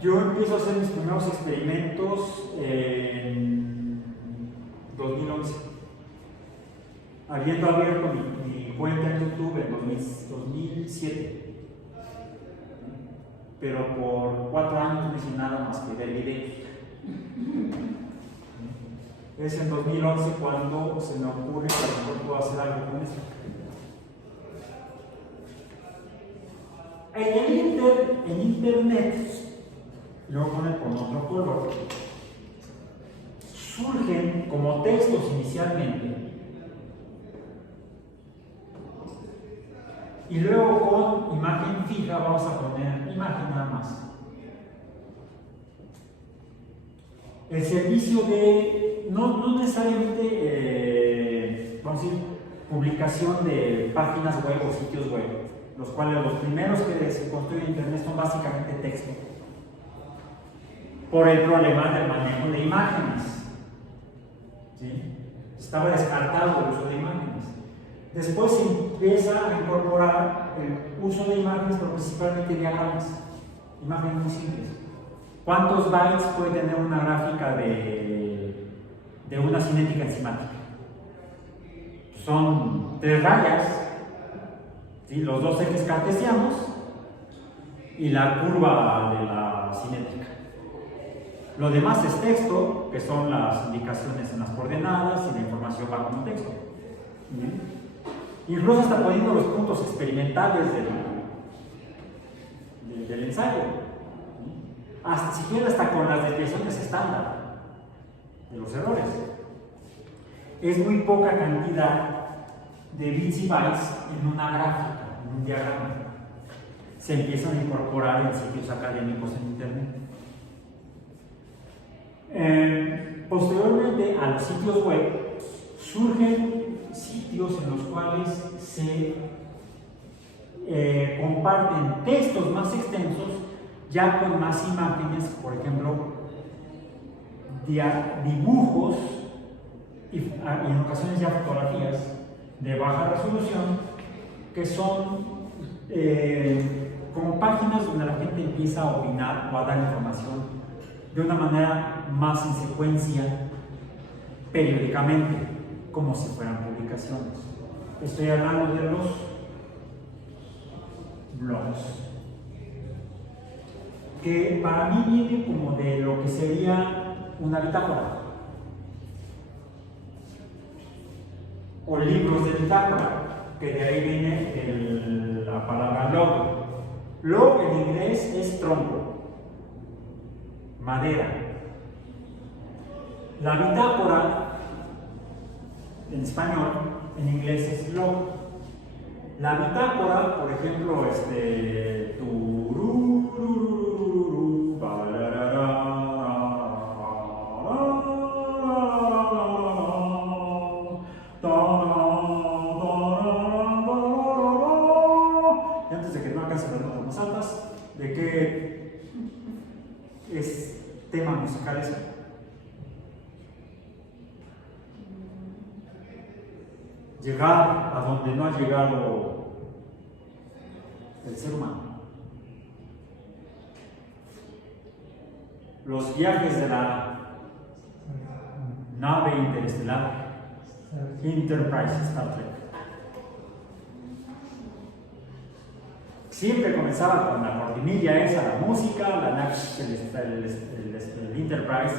Yo empiezo a hacer mis primeros experimentos en 2011, habiendo abierto mi cuenta en YouTube en 2007. Pero por 4 años no hice nada más que ver videos. Es en 2011 cuando se me ocurre que a lo mejor puedo hacer algo con esto. En Internet, lo voy a poner con otro color, surgen como textos inicialmente y luego con imagen fija vamos a poner imagen nada más. El servicio de, no necesariamente, vamos a decir, publicación de páginas web o sitios web, los cuales los primeros que se construyen en Internet son básicamente texto, por el problema del manejo de imágenes. ¿Sí? Estaba descartado el uso de imágenes. Después se empieza a incorporar el uso de imágenes, pero principalmente diagramas, imágenes muy simples. ¿Cuántos bytes puede tener una gráfica de una cinética enzimática? Son 3 rayas, ¿sí? Los 2 ejes cartesianos y la curva de la cinética. Lo demás es texto, que son las indicaciones en las coordenadas y la información va como texto. ¿Bien? Incluso hasta poniendo los puntos experimentales del ensayo. Hasta siquiera hasta con las desviaciones estándar de los errores. Es muy poca cantidad de bits y bytes en una gráfica, en un diagrama. Se empiezan a incorporar en sitios académicos en Internet. Posteriormente a los sitios web surgen sitios en los cuales se comparten textos más extensos ya con más imágenes, por ejemplo dibujos y en ocasiones ya fotografías de baja resolución que son como páginas donde la gente empieza a opinar o a dar información de una manera más en secuencia, periódicamente, como si fueran publicaciones. Estoy hablando de los blogs, que para mí viene como de lo que sería una bitácora o libros de bitácora, que de ahí viene la palabra log. Log en inglés es tronco, madera. La bitácora en español, en inglés es log. La bitácora, por ejemplo, y antes de que no alcance las notas más altas, ¿de qué es tema musical ese? llegar a donde no ha llegado el ser humano. Los viajes de la nave interestelar Enterprise Star Trek. Siempre comenzaba con la cortinilla esa, la música, la nave, el Enterprise,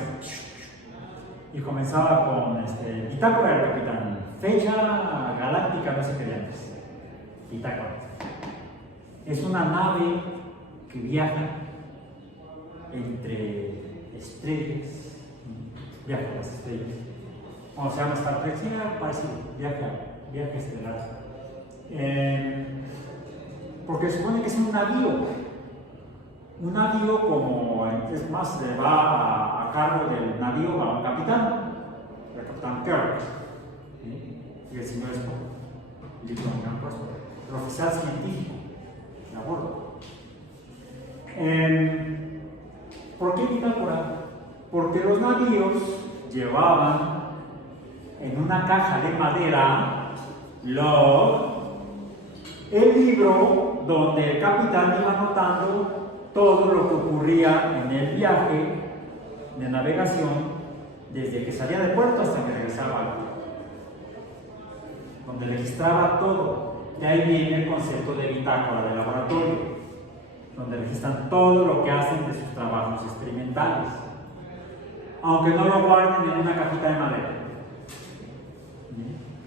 y comenzaba con bitácora del capitán, fecha galáctica, no sé qué de antes. Bitácora. Es una nave que viaja entre estrellas, viaja a las estrellas. Cuando se llama Star Trek, sí, parecido, viaje estelar. Porque supone que es un navío como, es más, le va a cargo del navío a un capitán, el capitán Kirk, ¿sí? Y el señor Spock, el oficial científico de a bordo. ¿Por qué bitácora? Porque los navíos llevaban en una caja de madera el libro donde el capitán iba anotando todo lo que ocurría en el viaje de navegación desde que salía del puerto hasta que regresaba al puerto, donde registraba todo. De ahí viene el concepto de bitácora de laboratorio, donde registran todo lo que hacen de sus trabajos experimentales, aunque no lo guarden en una cajita de madera.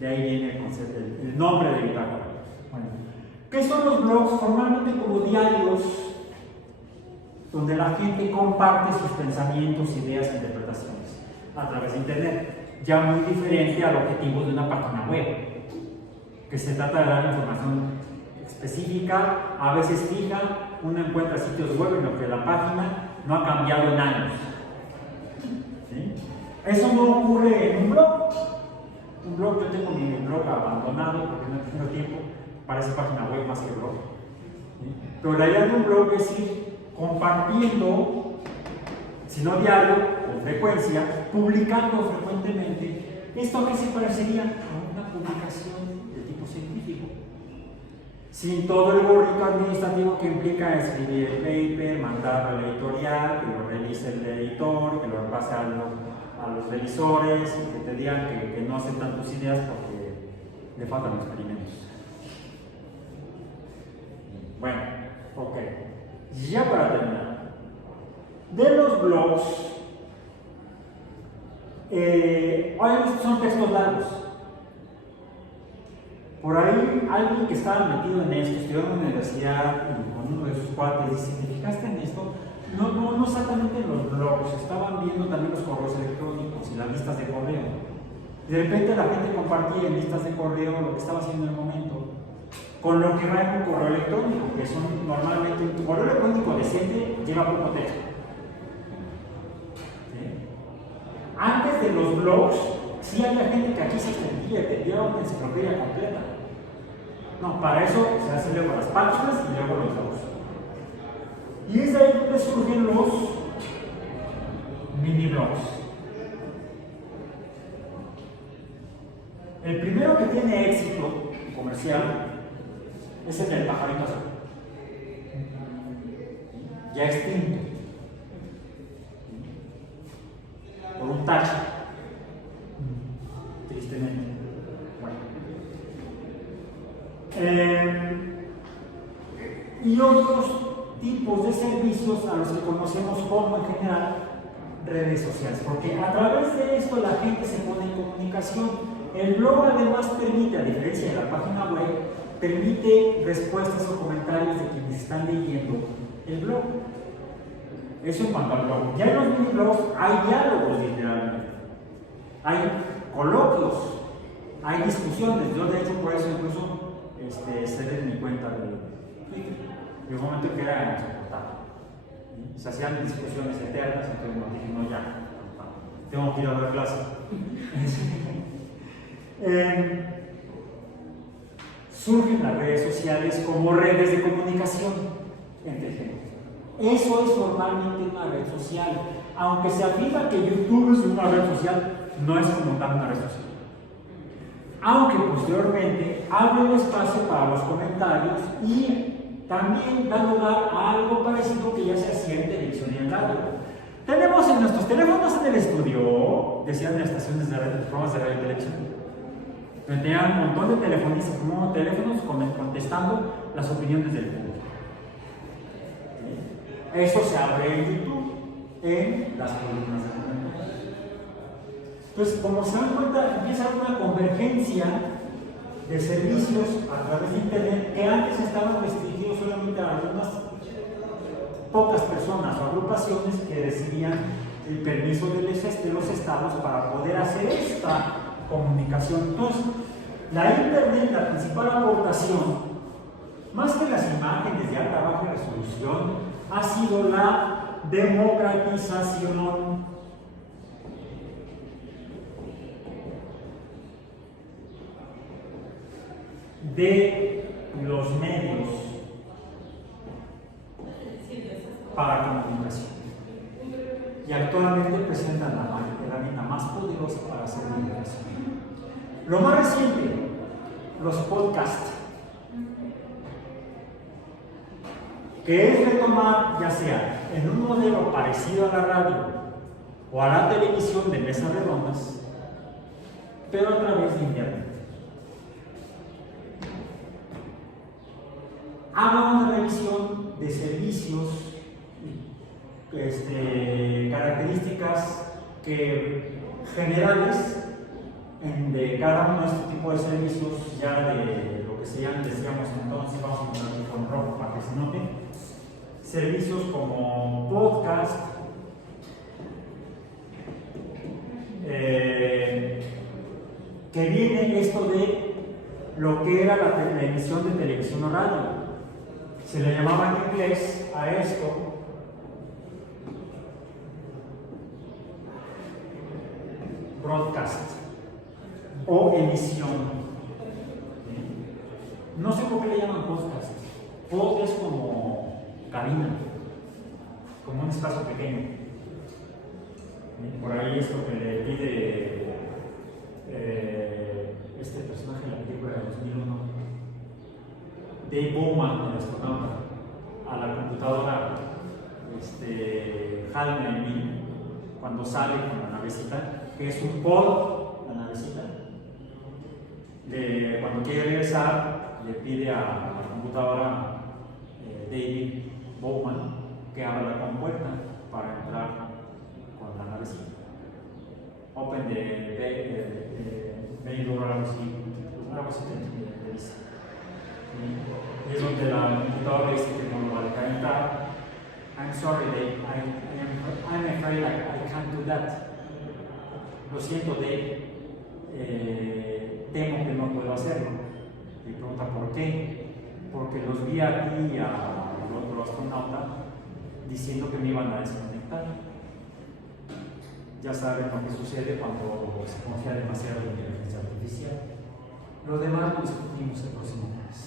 De ahí viene el concepto, el nombre de bitácora. Bueno, ¿qué son los blogs? Formalmente como diarios donde la gente comparte sus pensamientos, ideas e interpretaciones a través de internet, ya muy diferente al objetivo de una página web, que se trata de dar información específica, a veces fija. Uno encuentra sitios web en los que la página no ha cambiado en años, ¿sí? Eso no ocurre en un blog. Un blog, yo tengo mi blog abandonado porque no he tenido tiempo para esa página web más que blog, ¿sí? Pero la idea de un blog es ir compartiendo, si no diario, con frecuencia, publicando frecuentemente. ¿Esto a qué se parecería? A una publicación de tipo científico, sin todo el gorrito administrativo que implica escribir el paper, mandarlo al editorial, que lo revise el editor, que lo pase a los revisores, que te digan que no aceptan tus ideas porque le faltan experimentos. Bueno, ok. Ya para terminar, de los blogs, son textos largos. Por ahí alguien que estaba metido en esto, estudió en la universidad y con uno de sus cuates dice: ¿te fijaste en esto? No exactamente en los blogs, estaban viendo también los correos electrónicos y las listas de correo. De repente la gente compartía en listas de correo lo que estaba haciendo en el momento, con lo que va en un correo electrónico, que son normalmente un correo electrónico decente, lleva poco texto. ¿Sí? Antes de los blogs, sí había gente que aquí se extendía, te dio una enciclopedia completa. No, para eso se hacen luego las páginas y luego los blogs. Y es ahí donde surgen los mini blogs. El primero que tiene éxito comercial es el del pajarito azul, ya extinto por un tache, tristemente. Bueno. Y otros tipos de servicios a los que conocemos como en general redes sociales, porque a través de esto la gente se pone en comunicación. El blog además permite, a diferencia de la página web, permite respuestas o comentarios de quienes están leyendo el blog. Eso en cuanto al blog. Ya en los mini blogs hay diálogos literalmente, hay coloquios, hay discusiones. Yo de hecho por eso incluso cerré mi cuenta de Twitter. En un momento que era insoportable. Se hacían discusiones eternas, entonces me dije: no, ya, tengo que ir a dar clase. Surgen las redes sociales como redes de comunicación entre gente. Eso es formalmente una red social. Aunque se afirma que YouTube es una red social, no es como tal una red social. aunque posteriormente abre un espacio para los comentarios y también da lugar a algo parecido que ya se hacía en televisión y en radio. Tenemos en nuestros teléfonos en el estudio, decían en las estaciones de radio, los programas de radio y televisión, donde tenían un montón de telefonistas como teléfonos contestando las opiniones del público. Eso se abre en YouTube, en las columnas de comentarios. Entonces, como se dan cuenta, empieza a haber una convergencia de servicios a través de Internet que antes estaban restringidos solamente a algunas pocas personas o agrupaciones que recibían el permiso de los estados para poder hacer esta comunicación. Entonces, la Internet, la principal aportación, más que las imágenes de alta baja resolución, ha sido la democratización de los medios para comunicación. Y actualmente presentan la herramienta más poderosa para hacer comunicación. Lo más reciente, los podcasts, que es retomar, ya sea en un modelo parecido a la radio o a la televisión de mesas redondas, pero a través de Internet. Haga una revisión de servicios, características generales de cada uno de este tipo de servicios, ya de lo que se llama, decíamos entonces, vamos a poner aquí con rojo para que se note, servicios como podcast, que viene esto de lo que era la emisión de televisión o radio. Se le llamaba en inglés a esto broadcast o emisión. No sé por qué le llaman podcast. Pod es como cabina, como un espacio pequeño. Por ahí es lo que le pide este personaje de la película de 2001, Dave Bowman, el astronauta, a la computadora Hal Melvin, cuando sale con la navecita, que es un pod, la navecita. Cuando quiere regresar, le pide a la computadora David Bowman que abra la compuerta para entrar con la navecita. Open the main door, algo así te dice. Y es donde la computadora dice que no lo va a dejar entrar. I'm sorry, Dave, I'm afraid I can't do that. Lo siento, Dave, temo que no puedo hacerlo. Y pregunta por qué. Porque los vi a ti y al otro astronauta diciendo que me iban a desconectar. Ya saben lo que sucede cuando se confía demasiado en la inteligencia artificial. Lo demás lo discutimos el próximo mes.